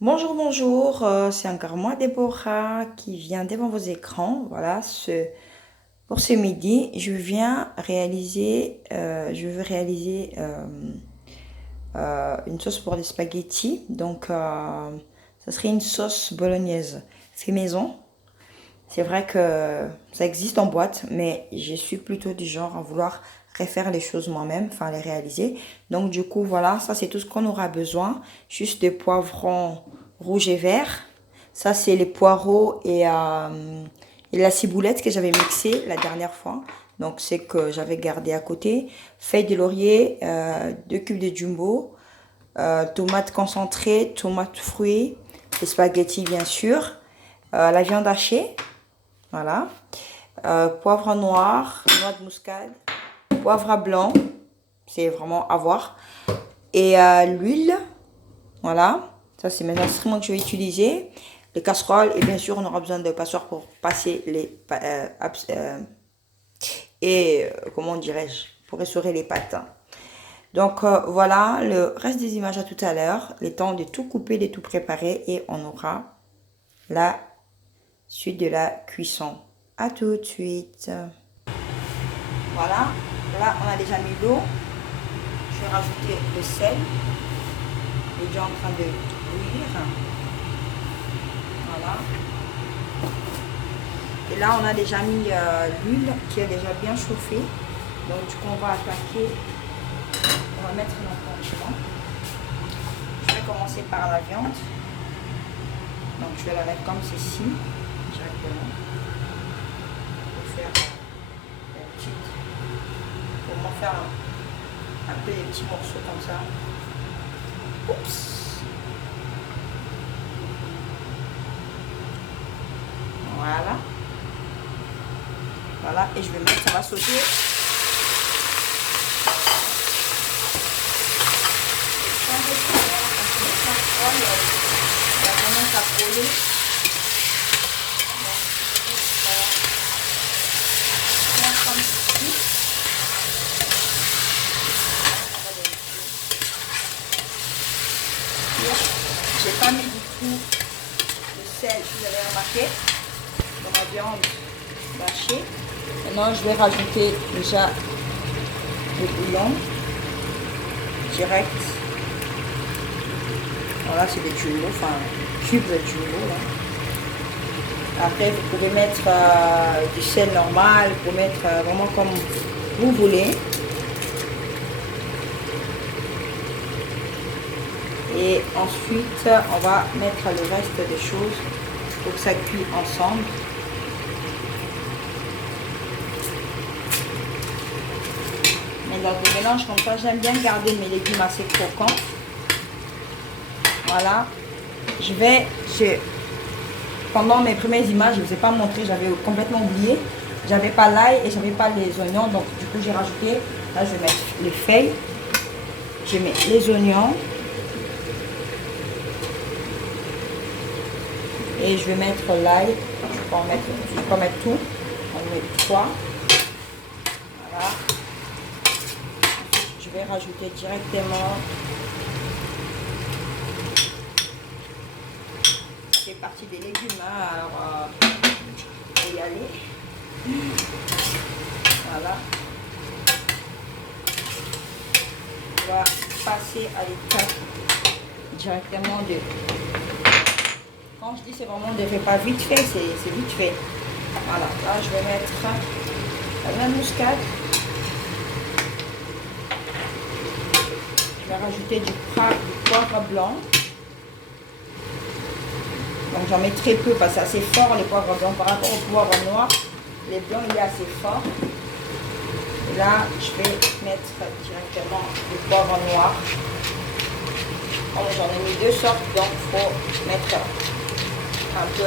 Bonjour, bonjour, c'est encore moi, Déborah, qui vient devant vos écrans. Voilà, pour ce midi, je veux réaliser une sauce pour les spaghettis. Donc, ça serait une sauce bolognaise fait maison. C'est vrai que ça existe en boîte, mais je suis plutôt du genre à vouloir refaire les choses moi-même, enfin les réaliser. Donc du coup, voilà, ça c'est tout ce qu'on aura besoin. Juste des poivrons rouges et verts. Ça c'est les poireaux et la ciboulette que j'avais mixée la dernière fois. Donc c'est que j'avais gardé à côté. Feuilles de laurier, 2 cubes de jumbo, tomates concentrées, tomates fruits, les spaghettis bien sûr, la viande hachée, voilà. Poivre noir, noix de muscade, poivre blanc, c'est vraiment à voir. Et l'huile, voilà. Ça, c'est mes instruments que je vais utiliser. Les casseroles, et bien sûr, on aura besoin de passoire pour passer comment dirais-je, pour essorer les pâtes. Donc voilà, le reste des images à tout à l'heure. Le temps de tout couper, de tout préparer et on aura la suite de la cuisson. À tout de suite. Voilà, là on a déjà mis l'eau. Je vais rajouter le sel. Il est déjà en train de bouillir. Voilà. Et là on a déjà mis l'huile qui est déjà bien chauffée. Donc du coup on va attaquer. On va mettre notre condiment. Je vais commencer par la viande. Donc je vais la mettre comme ceci, directement. Pour faire pour faire un peu des petits morceaux comme ça. Oups. Voilà. Voilà, et je vais mettre, ça va sauter. Ça commence à coller. Comme ceci. J'ai pas mis du tout le sel, vous avez remarqué, dans ma viande hachée. Maintenant, je vais rajouter déjà le bouillon direct. Voilà, c'est des jumbo, enfin cubes de jumbo là. Après, vous pouvez mettre du sel normal, vous pouvez mettre vraiment comme vous voulez. Et ensuite, on va mettre le reste des choses pour que ça cuit ensemble. Mais dans le mélange comme ça, j'aime bien garder mes légumes assez croquants. Voilà. Pendant mes premières images, je ne vous ai pas montré, j'avais complètement oublié. J'avais pas l'ail et j'avais pas les oignons, donc du coup j'ai rajouté. Là, je vais mettre les feuilles. Je mets les oignons. Et je vais mettre l'ail. Je peux pas mettre tout. On met 3. Voilà. Je vais rajouter directement. Ça fait partie des légumes, hein, alors je vais y aller. Voilà. On va passer à l'étape directement de. Quand je dis c'est vraiment de fait pas vite fait, c'est vite fait. Voilà, là je vais mettre la noix de muscade. Je vais rajouter du poivre blanc. Donc j'en mets très peu parce que c'est assez fort les poivres blancs par rapport au poivre noir. Les blancs il est assez fort. Et là je vais mettre directement le poivre noir. J'en ai mis 2 sortes, donc il faut mettre un peu,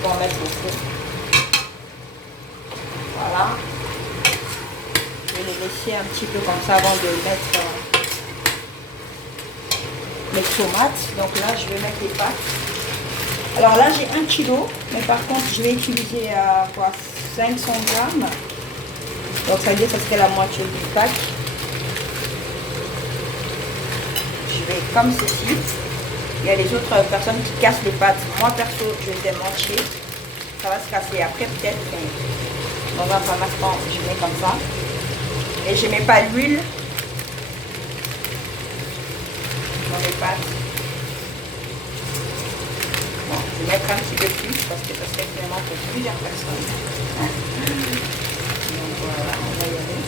pour en mettre beaucoup. Voilà. Je vais les laisser un petit peu comme ça avant de mettre les tomates. Donc là, je vais mettre les pâtes. Alors là, j'ai 1 kg, mais par contre, je vais utiliser 500 grammes. Donc ça veut dire que ça serait la moitié du pack. Je vais comme ceci. Il y a les autres personnes qui cassent les pâtes. Moi, perso, je les aime entiers. Ça va se casser. Après, peut-être, dans un instant, je mets comme ça. Et je ne mets pas l'huile dans les pâtes. Bon, je vais mettre un petit peu plus parce que ça serait finalement pour plusieurs personnes. Donc voilà, on va y aller.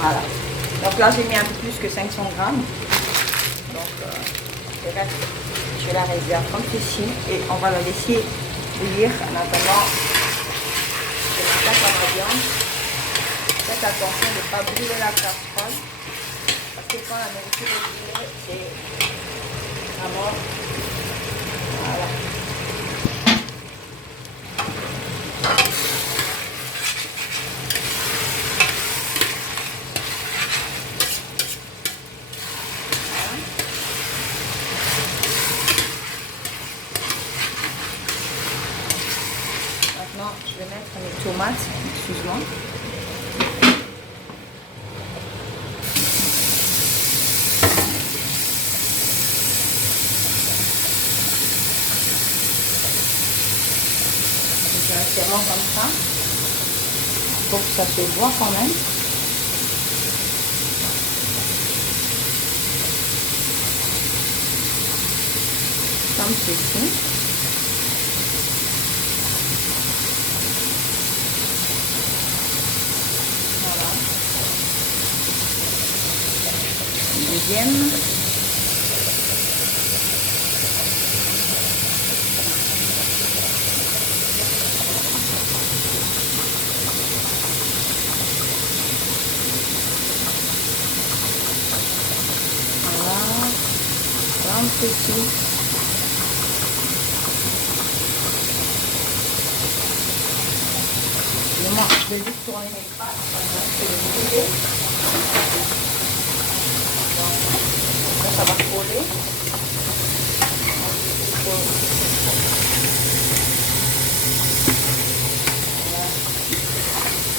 Voilà. Donc là, j'ai mis un peu plus que 500 grammes. Donc, le reste, je la réserve comme ceci et on va la laisser bouillir en attendant que je la place à la viande. Faites attention de ne pas brûler la casserole parce que quand la nourriture est brûlée, c'est vraiment... Voilà. Maintenant, je vais mettre mes tomates, excuse-moi. Directement comme ça. Il faut que ça se voit quand même. Comme ceci. Voilà. Deuxième. Ceci. Moi, je vais juste tourner mes pâtes donc, ça va coller.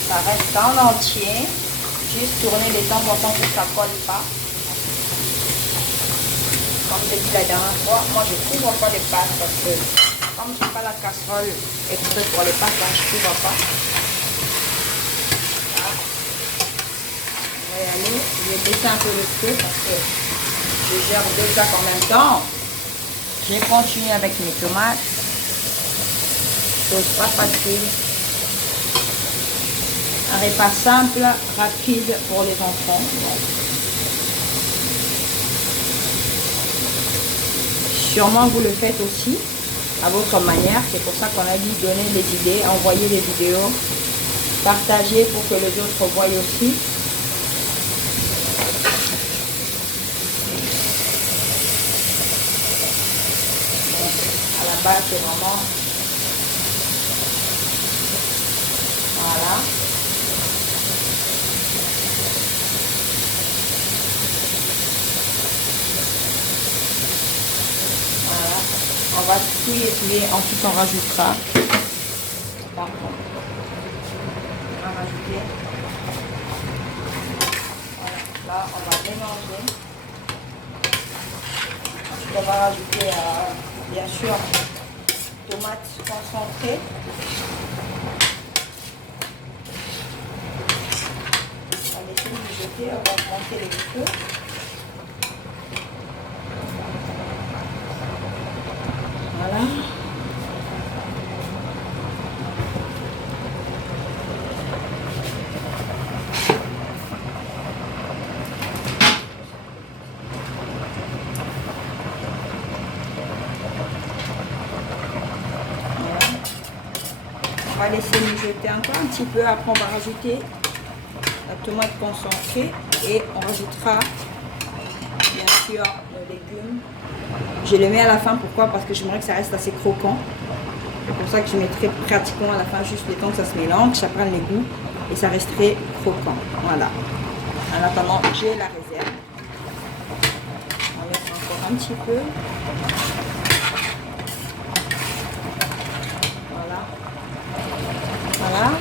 Ça reste en entier. Juste tourner de temps en temps pour que ça ne colle pas. Comme je l'ai dit la dernière fois, moi je ne couvre pas les pâtes parce que comme je n'ai pas la casserole exprès pour les pâtes, donc je ne couvre pas. Là. On va y aller. Je vais baisser un peu le feu parce que je gère deux sacs en même temps. Je continue avec mes tomates. Chose pas facile. Un repas simple, rapide pour les enfants. Sûrement vous le faites aussi à votre manière. C'est pour ça qu'on a dit donner des idées, envoyer des vidéos, partager pour que les autres voient aussi. Donc, à la base, c'est vraiment... Voilà. On va tout épiler, ensuite on rajoutera. Pardon. On va rajouter. Voilà, là on va mélanger. Ensuite on va rajouter bien sûr tomates concentrées. On va laisser mijoter, on va monter les feux. Voilà. On va laisser mijoter encore un petit peu. Après, on va rajouter la tomate concentrée et on rajoutera bien sûr le légume. Je les mets à la fin. Pourquoi? Parce que j'aimerais que ça reste assez croquant. C'est pour ça que je mettrai pratiquement à la fin juste le temps que ça se mélange, ça prenne les goûts et ça resterait croquant. Voilà. En attendant, j'ai la réserve. On va mettre encore un petit peu. Voilà.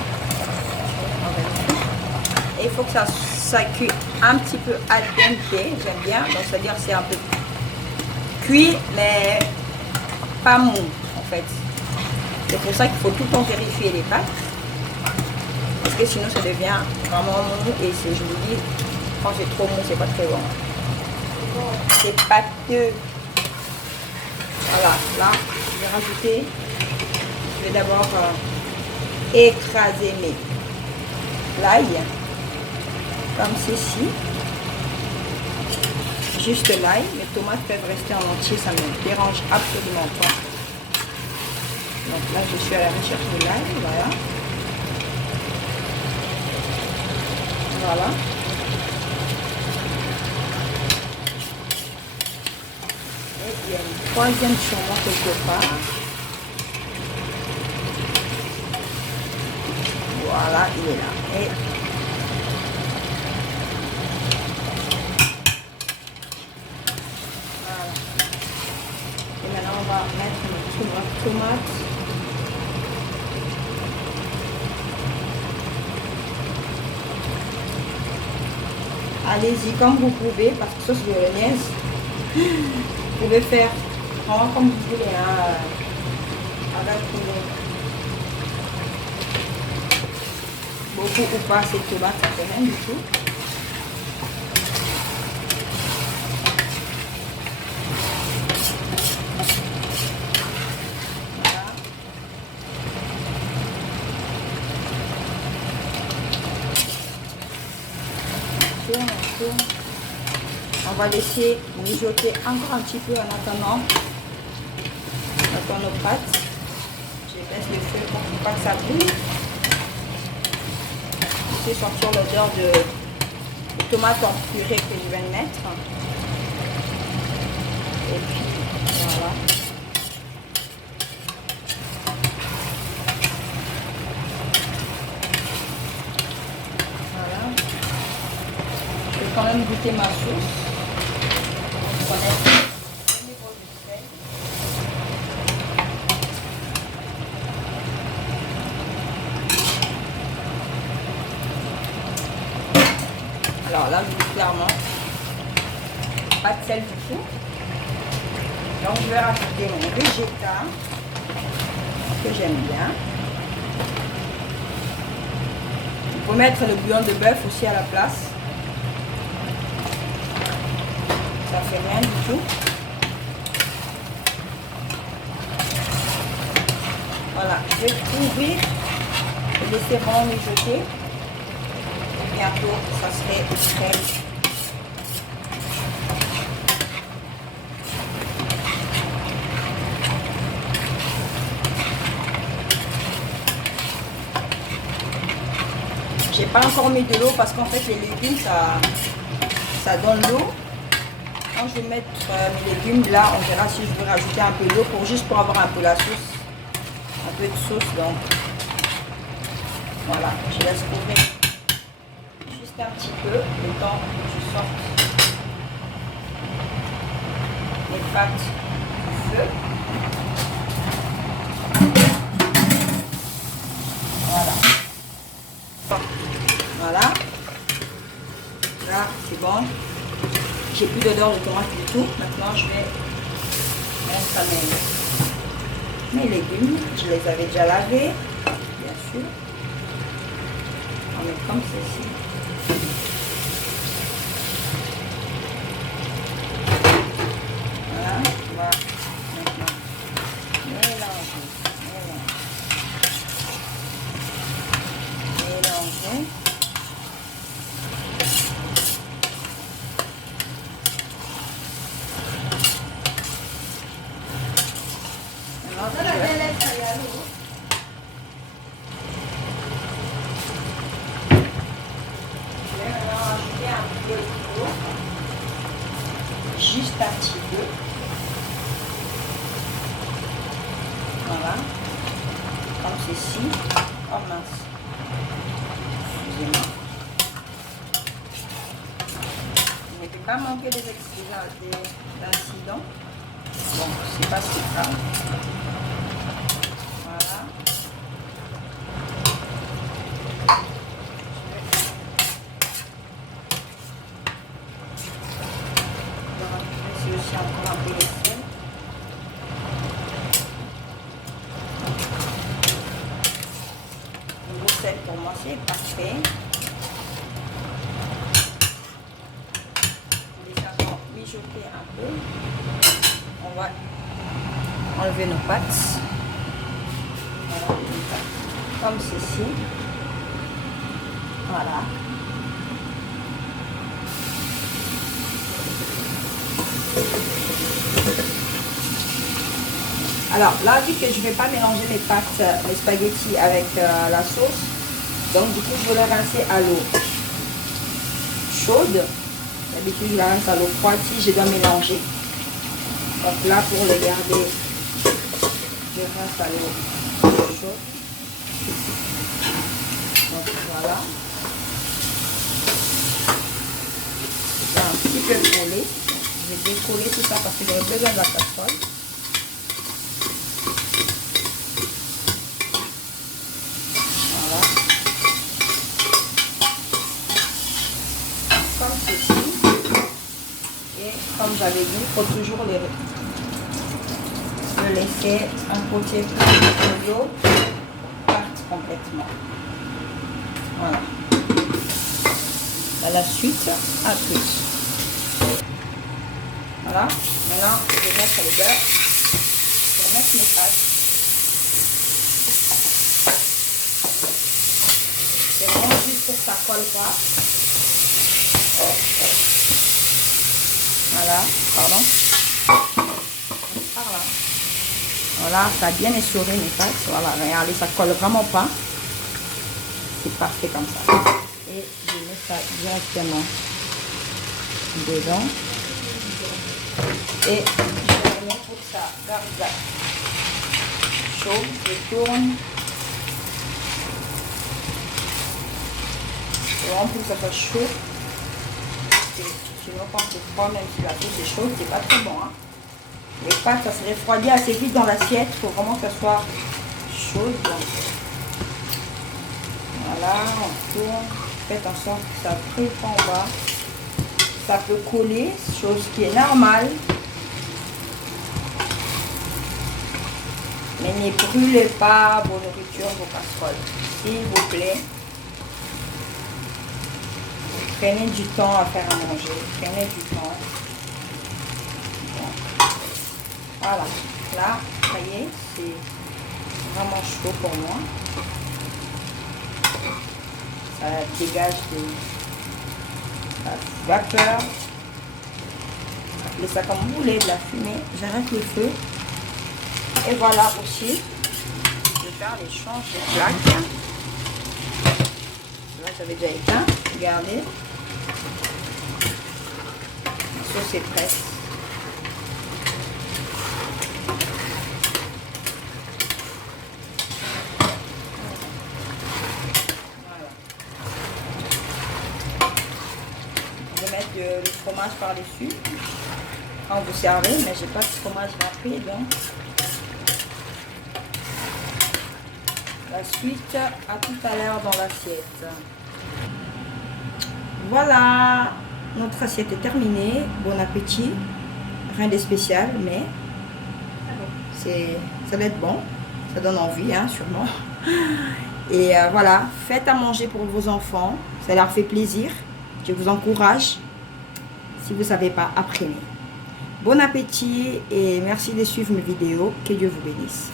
Et il faut que ça cuit un petit peu al dente, j'aime bien. Donc c'est-à-dire c'est un peu cuit, mais pas mou en fait. C'est pour ça qu'il faut tout le temps vérifier les pâtes. Parce que sinon ça devient vraiment mou. Et je vous dis, quand c'est trop mou, c'est pas très bon. C'est pâteux. Voilà, là, je vais rajouter. Je vais d'abord écraser l'ail. Comme ceci. Juste l'ail. Les tomates peuvent rester en entier, ça ne me dérange absolument pas. Donc là, je suis à la recherche de l'ail, voilà. Voilà. Et il y a une troisième sûrement quelque part. Voilà, il est là. Et voilà. Et maintenant, on va mettre notre tomate. Allez-y comme vous pouvez, parce que sauce bolognaise, vous pouvez faire vraiment comme vous voulez, hein, avec beaucoup ou pas ces tomates, ça fait rien du tout. On va laisser mijoter encore un petit peu en attendant nos pâtes. Je baisse le feu pour pas que ça brûle. Je vais sentir l'odeur de tomates en purée que je vais mettre. Et puis voilà. Voilà. Je vais quand même goûter ma sauce. Alors là, je dis clairement, pas de sel du tout. Donc je vais rajouter mon végétal que j'aime bien. Il faut mettre le bouillon de bœuf aussi à la place. Ça fait rien du tout. Voilà, je vais couvrir et laisser vraiment mijoter. Et bientôt, ça serait prêt. J'ai pas encore mis de l'eau parce qu'en fait les légumes ça donne l'eau. Quand je vais mettre mes légumes là, on verra si je vais rajouter un peu d'eau juste pour avoir un peu la sauce, un peu de sauce. Donc voilà, je laisse couvrir juste un petit peu le temps que je sorte les pâtes du feu. Voilà. Voilà. Là, c'est bon. J'ai plus d'odeur de tomate du tout. Maintenant, je vais mettre mes légumes. Je les avais déjà lavés, bien sûr. On met comme ceci. Voilà. On va maintenant mélanger. Juste un petit peu. Voilà. Comme ceci. Oh mince. Excusez-moi. Je ne peux pas manquer des incidents. Bon, c'est pas si grave. Voilà. Je vais aussi encore un peu de sel. va enlever nos pâtes. Voilà, comme ceci. Voilà. Alors là, vu que je ne vais pas mélanger mes pâtes, mes spaghettis avec la sauce, donc du coup je vais les rincer à l'eau chaude. D'habitude je la rince à l'eau froide si je dois mélanger. Donc là pour les garder, je rince à l'eau chaude. Donc voilà. C'est un petit peu collé. Je vais décoller tout ça parce que j'aurai besoin de la casserole. Voilà. Comme ceci. Et comme j'avais dit, il faut toujours le laisser un côté plein de l'eau parte complètement. Voilà. À la suite, à plus. Voilà, maintenant je vais mettre le beurre, je vais mettre mes pâtes. C'est vraiment juste pour que ça colle pas. Voilà, pardon. Voilà. Voilà, ça a bien essoré mes pâtes. Voilà, regardez, ça colle vraiment pas. C'est parfait comme ça. Et je mets ça directement dedans. Et je mets pour ça garde chaud, je tourne. Vraiment pour que ça soit chaud. Sinon quand c'est froid, même si la sauce est chaude, c'est pas très bon. Hein. Les pâtes, ça se refroidit assez vite dans l'assiette. Il faut vraiment que ça soit chaud. Voilà, on tourne. Faites en sorte que ça ne brûle pas en bas. Ça peut coller, chose qui est normale. Mais ne brûlez pas vos nourritures, vos casseroles. S'il vous plaît. Prenez du temps à faire à manger. Prenez du temps. Bon. Voilà. Là, ça y est, c'est vraiment chaud pour moi. Ça dégage de la vapeur. Appelez ça comme vous voulez, de la fumée. J'arrête le feu. Et voilà aussi. Je vais faire l'échange des plaques. Là, j'avais déjà éteint. Regardez. La sauce est prête. Le fromage par-dessus quand vous servez, mais j'ai pas de fromage râpé, donc la suite à tout à l'heure dans l'assiette. Voilà, notre assiette est terminée. Bon appétit. Rien de spécial, mais ça doit être bon, ça donne envie, hein, sûrement. Et voilà, faites à manger pour vos enfants, ça leur fait plaisir. Je vous encourage. Si vous ne savez pas, apprenez. Bon appétit et merci de suivre mes vidéos. Que Dieu vous bénisse.